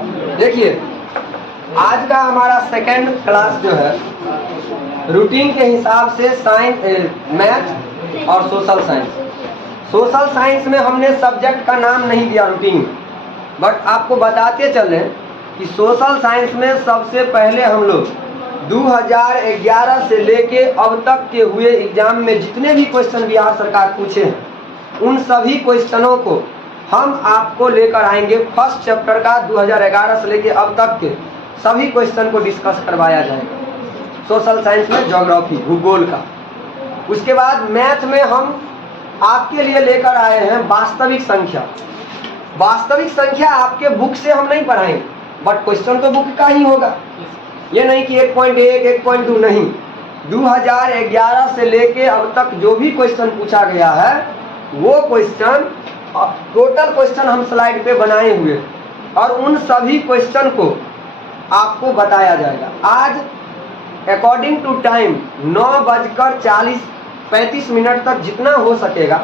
देखिए, आज का हमारा सेकंड क्लास जो है रूटीन के हिसाब से साइंस, मैथ और सोशल साइंस। सोशल साइंस में हमने सब्जेक्ट का नाम नहीं दिया रूटीन, बट आपको बताते चलें कि सोशल साइंस में सबसे पहले हम लोग 2011 से लेके अब तक के हुए एग्जाम में जितने भी क्वेश्चन बिहार सरकार पूछे हैं उन सभी क्वेश्चनों को हम आपको लेकर आएंगे। फर्स्ट चैप्टर का 2011 से लेके अब तक के सभी क्वेश्चन को डिस्कस करवाया जाएगा सोशल साइंस में, ज्योग्राफी, भूगोल का। उसके बाद मैथ में हम आपके लिए लेकर आए हैं वास्तविक संख्या। वास्तविक संख्या आपके बुक से हम नहीं पढ़ाएंगे, बट क्वेश्चन तो बुक का ही होगा। ये नहीं कि 1.1, 1.2 नहीं, 2011 से लेके अब तक जो भी क्वेश्चन पूछा गया है वो क्वेश्चन, टोटल क्वेश्चन हम स्लाइड पे बनाए हुए और उन सभी क्वेश्चन को आपको बताया जाएगा। आज अकॉर्डिंग टू टाइम 9:35 तक जितना हो सकेगा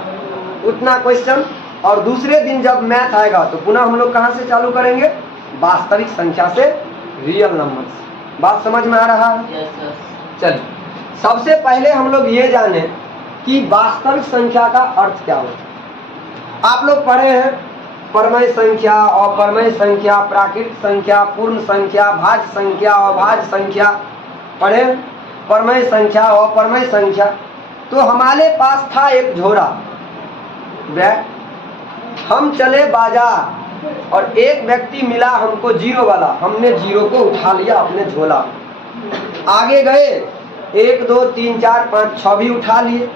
उतना क्वेश्चन, और दूसरे दिन जब मैथ आएगा तो पुनः हम लोग कहाँ से चालू करेंगे? वास्तविक संख्या से, रियल नंबर से। बात समझ में आ रहा है? चलिए, सबसे पहले हम लोग ये जाने कि वास्तविक संख्या का अर्थ क्या होता है। आप लोग पढ़े हैं परमेय संख्या, अपरमेय संख्या, प्राकृतिक संख्या, पूर्ण संख्या, भाज्य संख्या, अभाज्य संख्या, पढ़े परमेय संख्या, अपरमेय संख्या। तो हमारे पास था एक झोरा बैग, हम चले बाजार और एक व्यक्ति मिला हमको जीरो वाला, हमने जीरो को उठा लिया अपने झोला। आगे गए 1, 2, 3, 4, 5, 6 भी उठा लिए।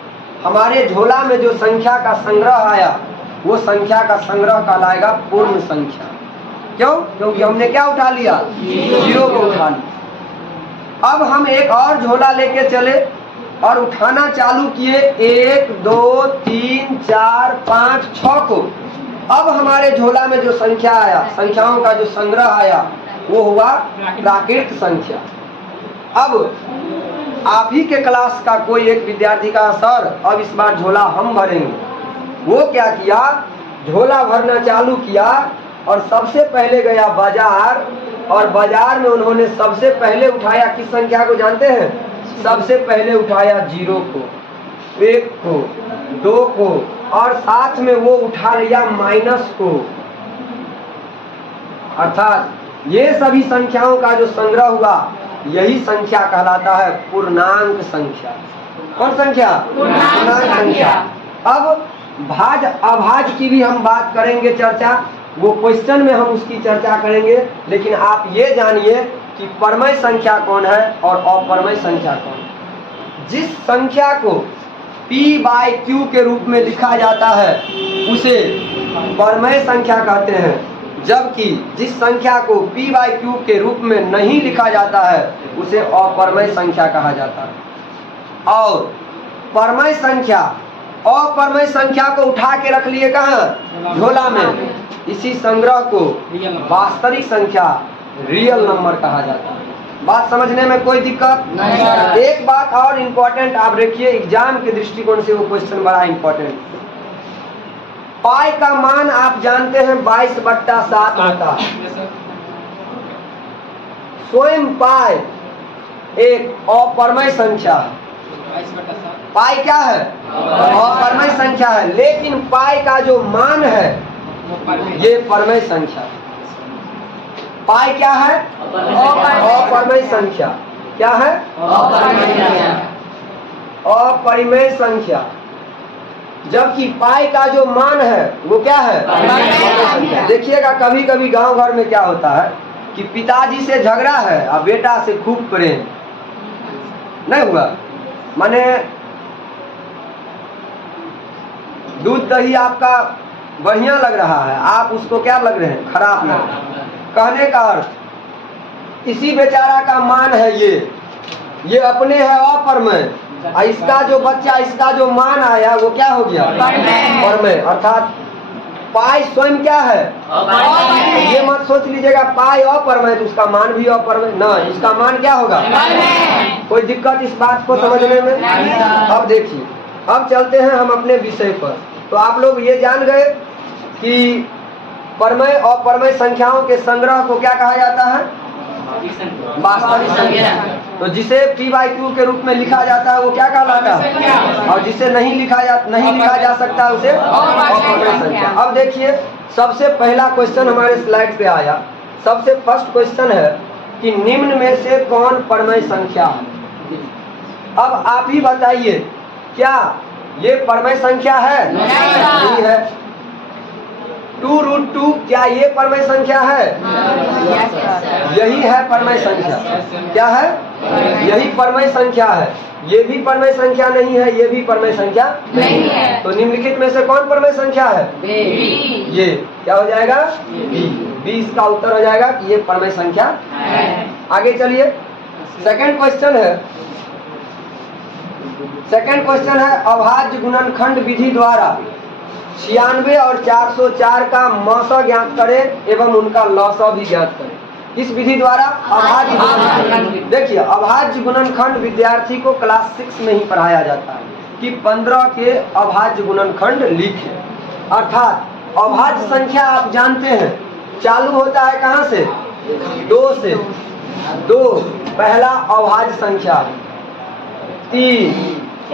हमारे झोला में जो संख्या का संग्रह आया वो संख्या का संग्रह कहलाएगा पूर्ण संख्या। क्यों? क्योंकि हमने क्या उठा लिया? जीरो को उठा लिया। अब हम एक और झोला लेके चले और उठाना चालू किए 1, 2, 3, 4, 5, 6 को। अब हमारे झोला में जो संख्या आया, संख्याओं का जो संग्रह आया वो हुआ प्राकृतिक संख्या। अब आप ही के क्लास का कोई एक विद्यार्थी का, सर अब इस बार झोला हम भरेंगे। वो क्या किया? झोला भरना चालू किया और सबसे पहले गया बाजार, और बाजार में उन्होंने सबसे पहले उठाया किस संख्या को जानते हैं? सबसे पहले उठाया 0 को, 1 को, 2 को, और साथ में वो उठा लिया माइनस को। अर्थात ये सभी संख्याओं का जो संग्रह हुआ यही संख्या कहलाता है पूर्णांक संख्या। कौन संख्या? पूर्णांक संख्या। अब भाज्य अभाज्य की भी हम बात करेंगे, चर्चा, वो क्वेश्चन में हम उसकी चर्चा करेंगे। लेकिन आप ये जानिए कि परमेय संख्या कौन है और अपरमेय संख्या कौन है। जिस संख्या को p/q के रूप में लिखा जाता है उसे परमेय संख्या कहते हैं, जबकि जिस संख्या को p/q के रूप में नहीं लिखा जाता है उसे अपरमेय संख्या कहा जाता है। और परमेय संख्या, अपरमेय संख्या को उठा के रख लिए कहाँ? झोला में। इसी संग्रह को वास्तविक संख्या, रियल नंबर कहा जाता है। बात समझने में कोई दिक्कत नहीं। एक बात और इम्पोर्टेंट आप देखिए, एग्जाम के दृष्टिकोण से वो क्वेश्चन बड़ा इम्पोर्टेंट। पाई का मान आप जानते हैं 22/7 होता है। स्वयं पाई एक अपरमेय संख्या है। पाई क्या है? अपरमेय संख्या है, लेकिन पाई का जो मान है ये परमेय संख्या है। पाई क्या है? अपरमेय संख्या। क्या है? अपरिमेय संख्या। जबकि पाई का जो मान है वो क्या है? देखिएगा कभी कभी गांव घर में क्या होता है कि पिताजी से झगड़ा है और बेटा से खूब प्रेम। नहीं हुआ? माने दूध दही आपका बढ़िया लग रहा है, आप उसको क्या लग रहे हैं? खराब लग रहा है। कहने का अर्थ इसी बेचारा का मान है ये अपने है अपरमेय, और इसका जो बच्चा, इसका जो मान आया वो क्या हो गया? परमेय। अर्थात पाई स्वयं क्या है? ये मत सोच लीजिएगा पाई अपरमेय तो उसका मान भी अपरमेय, ना, इसका मान क्या होगा? कोई दिक्कत इस बात को समझने में? अब देखिए, अब चलते हैं हम अपने विषय पर। तो आप लोग ये जान गए कि परमय और परमय संख्याओं के संग्रह को क्या कहा जाता है? वास्तविक संख्या। तो जिसे p/q के रूप में लिखा जाता है वो क्या कहलाता है? और जिसे नहीं लिखा जा सकता उसे अपरमय संख्या। अब देखिए सबसे पहला क्वेश्चन हमारे स्लाइड पे आया। सबसे फर्स्ट क्वेश्चन है कि निम्न में से कौन परमय संख्या है? अब आप ही बताइए, क्या ये परमय संख्या है? नहीं है। 2√2 क्या ये परमय संख्या है? यही है परमय संख्या। क्या है? यही परमय संख्या है। ये भी परमय संख्या नहीं है, ये भी परमय संख्या नहीं है। तो निम्नलिखित में से कौन परमय संख्या है? ये क्या हो जाएगा? बी इसका उत्तर हो जाएगा कि ये परमय संख्या है। आगे चलिए, सेकंड क्वेश्चन है अभाज्य गुणनखंड विधि द्वारा 96 और 404 का मौसा ज्ञात करें एवं उनका लौसा भी ज्ञात करें। किस विधि द्वारा? अभाज्य गुणनखंड। देखिए अभाज्य गुणनखंड विद्यार्थी को क्लास 6 में ही पढ़ाया जाता है कि 15 के अभाज्य गुणनखंड लिखें। अर्थात अभाज्य संख्या आप जानते हैं चालू होता है कहाँ से? 2 से। 2 पहला अभाज्य संख्या है। 3,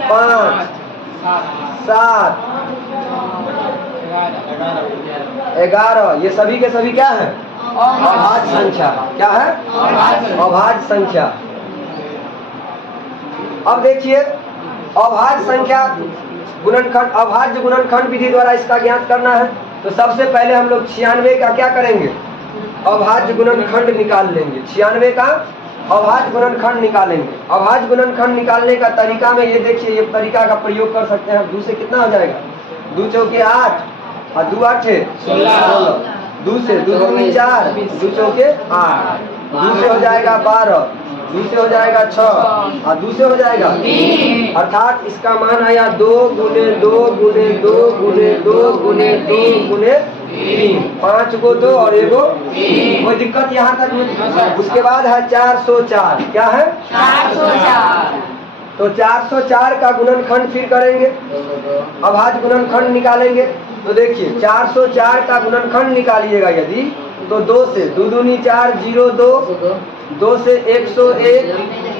5, 7, 11 ये सभी के सभी क्या है? अभाज्य संख्या। क्या है? अभाज्य संख्या। अब देखिए अभाज्य संख्या गुणनखंड, अभाज्य गुणनखंड विधि द्वारा इसका ज्ञात करना है। तो सबसे पहले हम लोग 96 का क्या करेंगे? अभाज्य गुणनखंड निकाल लेंगे। 96 का अभाज्य गुणनखंड निकालेंगे। अभाज्य गुणनखंड निकालने का तरीका में ये देखिए, ये तरीका का प्रयोग कर सकते हैं। 2 से कितना हो जाएगा? 2 चौके 8 और 2 8 16। 2 से 2 दूनी 4, 2 चौके 8। 2 से हो जाएगा 12, 2 से हो जाएगा 6 और 2 से हो जाएगा 3। अर्थात इसका मान आया 2 गुने 2 गुने 2 गुने 2 गुने 2 गुने 3। 5 को 2 और 1 को 3। कोई दिक्कत यहाँ तक नहीं। उसके बाद है 404। क्या है? 404। तो 404 का गुणनखंड फिर करेंगे, अभाज्य गुणनखंड निकालेंगे। तो देखिए 404 का गुणनखंड निकालिएगा यदि, तो 2 से 2 दूनी 4 0 2, 2 से 101।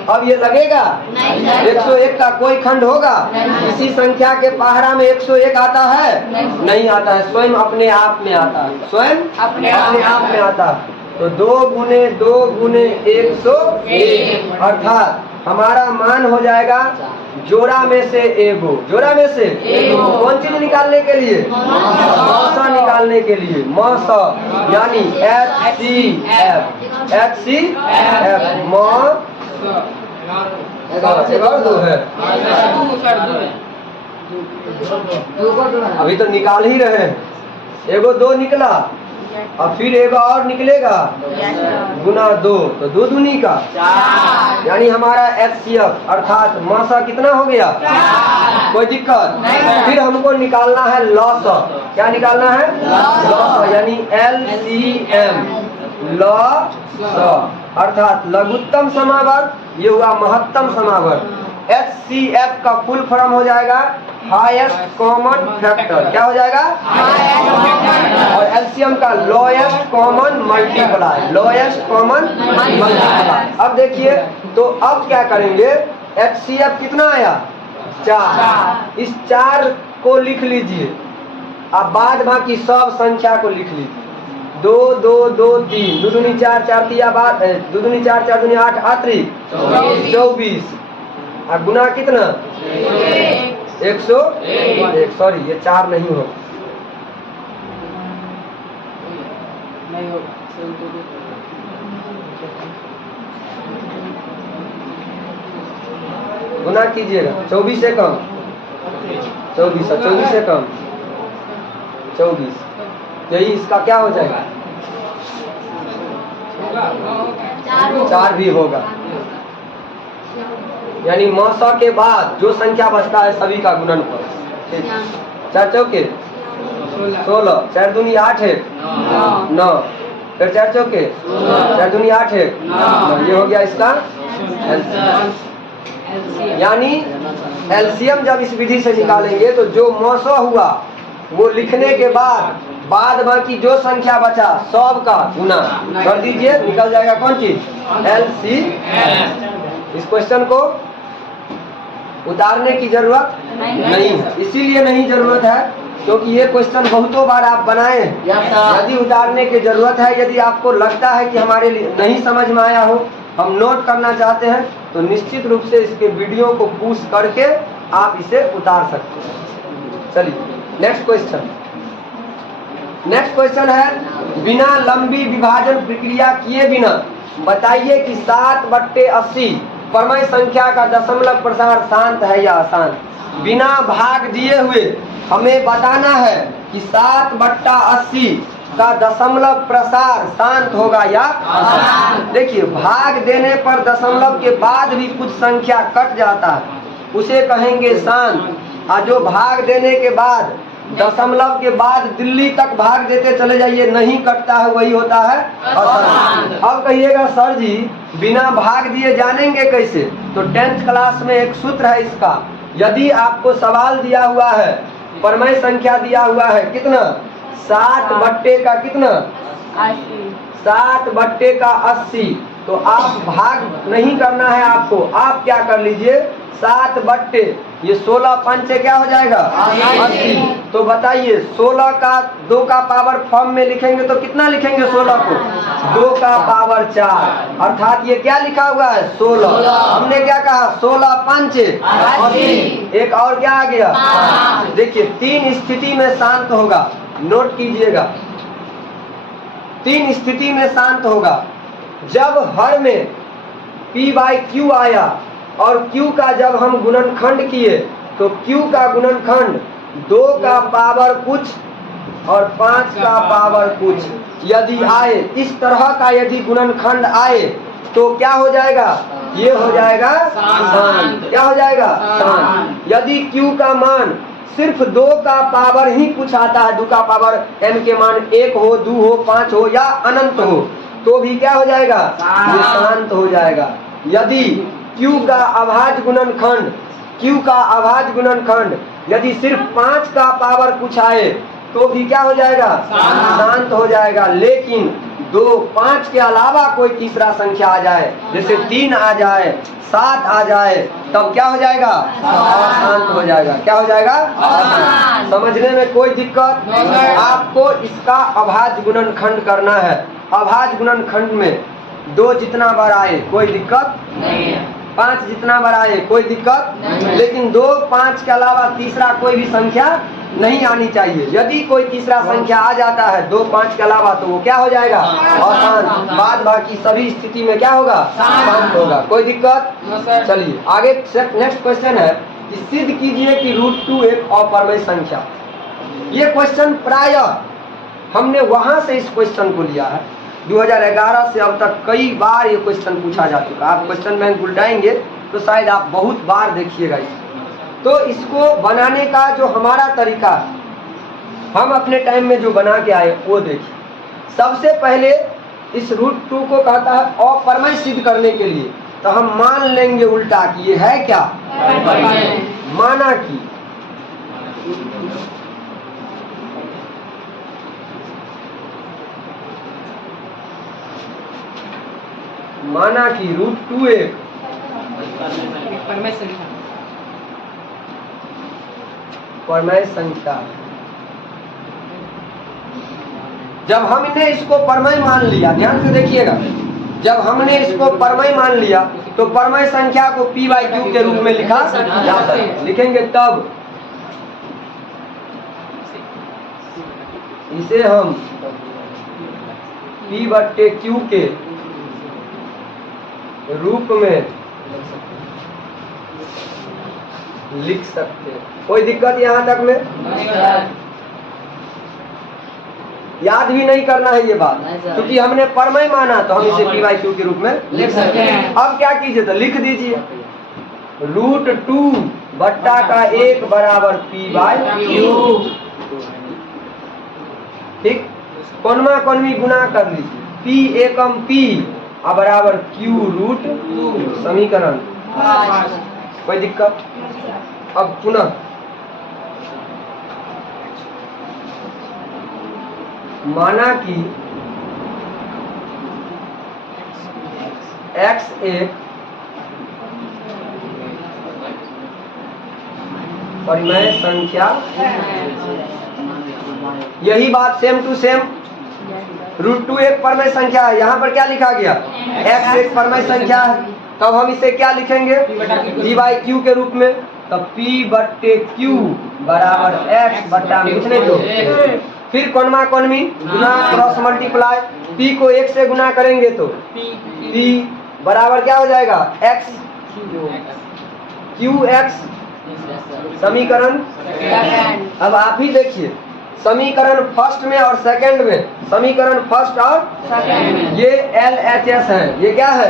अब ये लगेगा? 101 का कोई खंड होगा? इसी संख्या के पहरा में 101 आता है? नहीं आता है, स्वयं अपने आप में आता है। स्वयं अपने आप में आता है। तो 2 गुने 2 गुने 101। अर्थात हमारा मान हो जाएगा जोड़ा में से एगो। जोड़ा में से कौन चीज निकालने के लिए? मौसा निकालने के लिए। मौसा यानी HCF मौसा। 2 है, अभी तो निकाल ही रहे हैं। एगो 2 निकला और फिर एगो और निकलेगा गुना 2, तो 2 दूनी का 4। यानी हमारा HCF अर्थात मौसा कितना हो गया? 4। कोई दिक्कत? फिर हमको निकालना है लौसा। क्या निकालना है? लौसा यानी LCM लौसा अर्थात लघुत्तम समावर्त। ये हुआ महत्तम समावर्त। HCF का फुल फॉर्म हो जाएगा हाईएस्ट कॉमन फैक्टर। क्या हो जाएगा? और LCM का lowest common multiply. Lowest common multiply. अब देखिए तो अब क्या करेंगे? HCF कितना आया? 4। इस 4 को लिख लीजिए। अब बाद बाकी सब संख्या को लिख लीजिए। 2 2 2 3, 2 दूनी 4 4 3 बात 2 दूनी 4 4 दूनी 8 8 24। और गुना कितना? 101। सॉरी ये 4 नहीं हो, गुना कीजिएगा। 24 से कम 24, 24 से कम 24, यही इसका क्या हो जाएगा? 4 भी होगा। यानी मौसा के बाद जो संख्या बचता है सभी का गुणनफल। ठीक, 4 चौके 16, 4 दूनी 8 है 9, फिर 4 चौके 4 दूनी 8 है 9। ये हो गया इसका LCM। यानी LCM जब इस विधि से निकालेंगे तो जो मौसा हुआ वो लिखने के बाद बाद बाकी जो संख्या बचा सब का गुना कर दीजिए, निकल जाएगा कौन चीज, LCM। इस क्वेश्चन को उतारने की जरूरत नहीं है, इसीलिए नहीं जरूरत है क्योंकि ये क्वेश्चन बहुतों बार आप बनाए हैं। यदि उतारने की जरूरत है, यदि आपको लगता है कि हमारे लिए नहीं समझ में आया हो, हम नोट करना चाहते हैं, तो निश्चित रूप से इसके वीडियो को पुश करके आप इसे उतार सकते हैं। चलिए नेक्स्ट क्वेश्चन। नेक्स्ट क्वेश्चन है, बिना लंबी विभाजन प्रक्रिया किए बिना बताइए कि 7/80 परमय संख्या का दशमलव प्रसार शांत है या अशांत। बिना भाग दिए हुए हमें बताना है कि 7/80 का दशमलव प्रसार शांत होगा या अशांत। देखिए, भाग देने पर दशमलव के बाद भी कुछ संख्या कट जाता है, उसे कहेंगे शांत। और जो भाग देने के बाद दशमलव के बाद दिल्ली तक भाग देते चले जाइए, नहीं कटता है, वही होता है अशांत। अब कहिएगा सर जी बिना भाग दिए जानेंगे कैसे? तो 10th क्लास में एक सूत्र है इसका। यदि आपको सवाल दिया हुआ है, परमय संख्या दिया हुआ है कितना, 7/80 का कितना, 7/80, तो आप भाग नहीं करना है आपको। आप क्या कर लीजिए, 7/, ये 16 पंचे क्या हो जाएगा 80। तो बताइए 16 का 2 का पावर फॉर्म में लिखेंगे तो कितना लिखेंगे 16 को, 2 का पावर 4, अर्थात ये क्या लिखा हुआ है 16। हमने क्या कहा 16 पंचे 80। एक और क्या आ गया, देखिए 3 स्थिति में शांत होगा, नोट कीजिएगा। 3 स्थिति में शांत होगा। जब हर में P/Q आया और Q का जब हम गुणनखंड किए तो Q का गुणनखंड 2 का पावर कुछ और 5 का पावर कुछ यदि आए, इस तरह का यदि गुणनखंड आए तो क्या हो जाएगा, ये हो जाएगा शांत। क्या हो जाएगा शांत। यदि Q का मान सिर्फ 2 का पावर ही कुछ आता है, 2 का पावर n के मान 1 हो, 2 हो, 5 हो या अनंत हो, तो भी क्या हो जाएगा, ये शांत हो जाएगा। यदि Q का अभाज्य गुणनखंड, Q का अभाज्य गुणनखंड यदि सिर्फ 5 का पावर कुछ आए तो भी क्या हो जाएगा, शांत हो जाएगा। लेकिन 2, 5 के अलावा कोई तीसरा संख्या आ जाए, जैसे 3 आ जाए, 7 आ जाए, तब क्या हो जाएगा, अशांत हो जाएगा। क्या हो जाएगा, समझने में कोई दिक्कत? आपको इसका अभाज्य गुणनखंड करना है। अभाज्य गुणनखंड में 2 जितना बार आए कोई दिक्कत नहीं है, 5 जितना बार आए कोई दिक्कत नहीं। लेकिन 2, 5 के अलावा तीसरा कोई भी संख्या नहीं आनी चाहिए। यदि कोई तीसरा संख्या आ जाता है 2, 5 के अलावा तो वो क्या हो जाएगा, अशांत। बाद बाकी सभी स्थिति में क्या होगा, शांत होगा। कोई दिक्कत? चलिए आगे नेक्स्ट क्वेश्चन है कि सिद्ध कीजिए कि √2 एक अपरमेय संख्या। ये क्वेश्चन प्रायः हमने वहां से इस क्वेश्चन को लिया है। 2011 से अब तक कई बार ये क्वेश्चन पूछा जा चुका। आप क्वेश्चन बैंक उल्टाएंगे तो शायद आप बहुत बार देखिएगा इसको। तो इसको बनाने का जो हमारा तरीका है, हम अपने टाइम में जो बना के आए वो देखिए। सबसे पहले इस √2 को कहता है अपरमेय सिद्ध करने के लिए, तो हम मान लेंगे उल्टा कि ये है क्या, माना कि √2 एक परमेय संख्या। जब हमने इसको परमेय मान लिया, ध्यान से देखिएगा, जब हमने इसको परमेय मान लिया तो परमेय संख्या को P/Q के रूप में लिखा जाता है। लिखेंगे तब इसे हम P/Q के रूप में लिख सकते हैं। कोई दिक्कत यहाँ तक में? याद भी नहीं करना है ये बात, क्योंकि हमने परमेय माना तो हम इसे P/Q के रूप में लिख सकते हैं। अब क्या कीजिए, तो लिख दीजिए √2 बट्टा का 1 बराबर P/Q। ठीक, कौनमा कौनवी गुना कर लीजिए, P एकम P बराबर Q√2 समीकरण। कोई दिक्कत? अब पुनः माना कि x एक परिमेय संख्या, यही बात सेम टू सेम √2 एक परिमेय संख्या है। यहाँ पर क्या लिखा गया? x एक परिमेय संख्या है, तब हम इसे क्या लिखेंगे? p/q के रूप में। तब p/q बराबर x बटा कितने दो, फिर कोनमा कोनमी गुना क्रॉस मल्टीप्लाई, p को 1 से गुना करेंगे तो p बराबर क्या हो जाएगा? x qx समीकरण। अब आप ही देखिए समीकरण फर्स्ट में और सेकंड में, समीकरण फर्स्ट और ये LHS है, ये क्या है?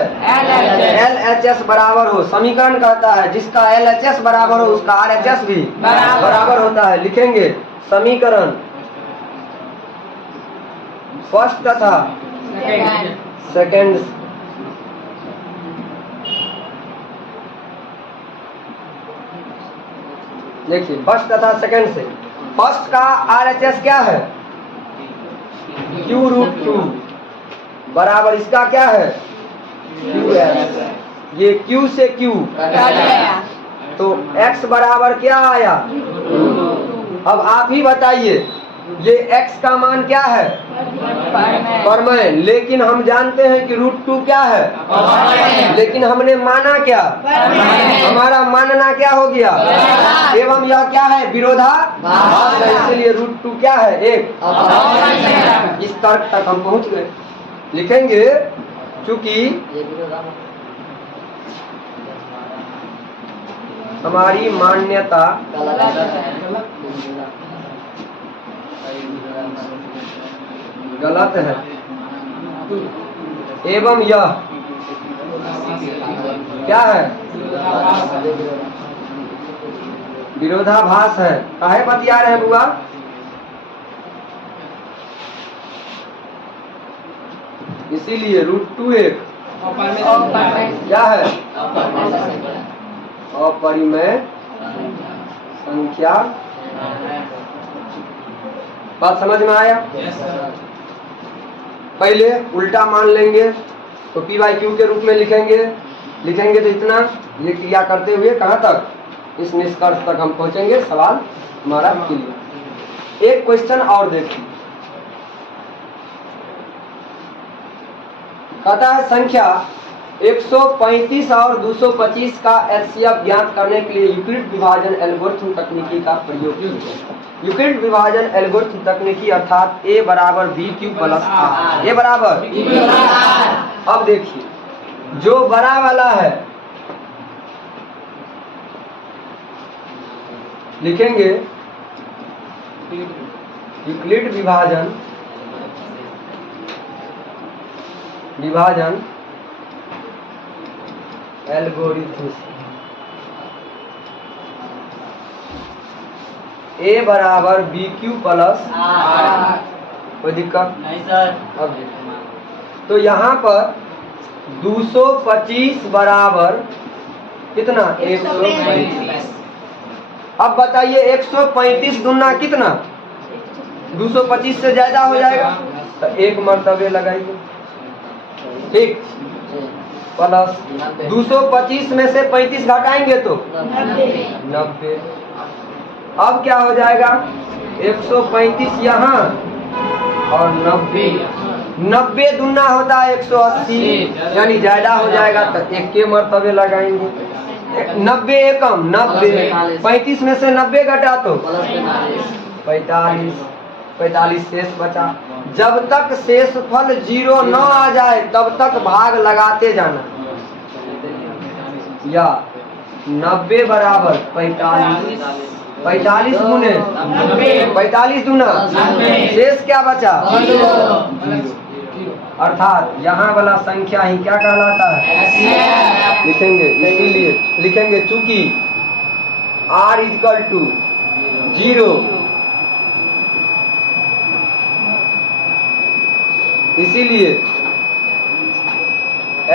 LHS बराबर हो। समीकरण कहता है जिसका LHS बराबर हो उसका RHS भी बराबर होता है। लिखेंगे समीकरण फर्स्ट तथा सेकंड देखिए फर्स्ट तथा सेकंड से। फर्स्ट का RHS क्या है? q√2 बराबर इसका क्या है? qs। ये q से q तो x बराबर क्या आया? अब आप ही बताइए ये x का मान क्या है? परिमेय। लेकिन हम जानते हैं कि √2 क्या है, लेकिन हमने माना क्या? हमारा मानना क्या हो गया? एवं यह क्या है? विरोधाभास है, इसलिए √2 क्या है? एक। इस तर्क तक हम पहुंच गए। लिखेंगे चूंकि हमारी मान्यता गलत है एवं यह क्या है? विरोधाभास है। काहे बतिया रहे हैं बुआ? इसीलिए √2 एक क्या है? अपरिमेय संख्या। बात समझ में आया? पहले उल्टा मान लेंगे तो p/q के रूप में लिखेंगे तो इतना ये क्रिया करते हुए कहाँ तक? इस निष्कर्ष तक हम पहुंचेंगे। सवाल हमारा क्लियर। एक क्वेश्चन और देखिए, कहता है संख्या 135 और 225 का एलसीएम ज्ञात करने के लिए यूक्लिड विभाजन एल्गोरिथम तकनीकी का प्रयोग कीजिए। यूक्लिड विभाजन एल्गोरिथम तकनीकी अर्थात a बराबर bq प्लस r। a बराबर, अब देखिए जो बड़ा वाला है लिखेंगे यूक्लिड विभाजन एल्गोरिथम a बराबर bq प्लस r। कोई दिक्कत नहीं सर। अब तो यहाँ पर 225 बराबर कितना? 135। अब बताइए 135 दूना कितना? 225 से ज्यादा हो जाएगा तो एक मर्तबे लगाइए, ठीक। प्लस 225 में से 35 घटाएंगे तो 90। अब क्या हो जाएगा? 135 यहाँ और 90 दूना होता है 180, यानी ज्यादा हो जाएगा तो एक के मर्तबे लगाएंगे। 90 एकम 90, 35 में से 90 घटा तो 45 शेष बचा। जब तक शेषफल 0 न आ जाए तब तक भाग लगाते जाना। या 90 बराबर 45 गुने 45 दूना शेष क्या बचा? अर्थात यहाँ वाला संख्या ही क्या कहलाता है? लिखेंगे, इसीलिए लिखेंगे चूंकि r = 0, इसीलिए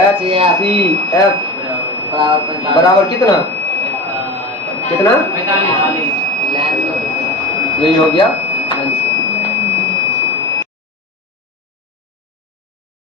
HCF बराबर कितना? यही हो गया।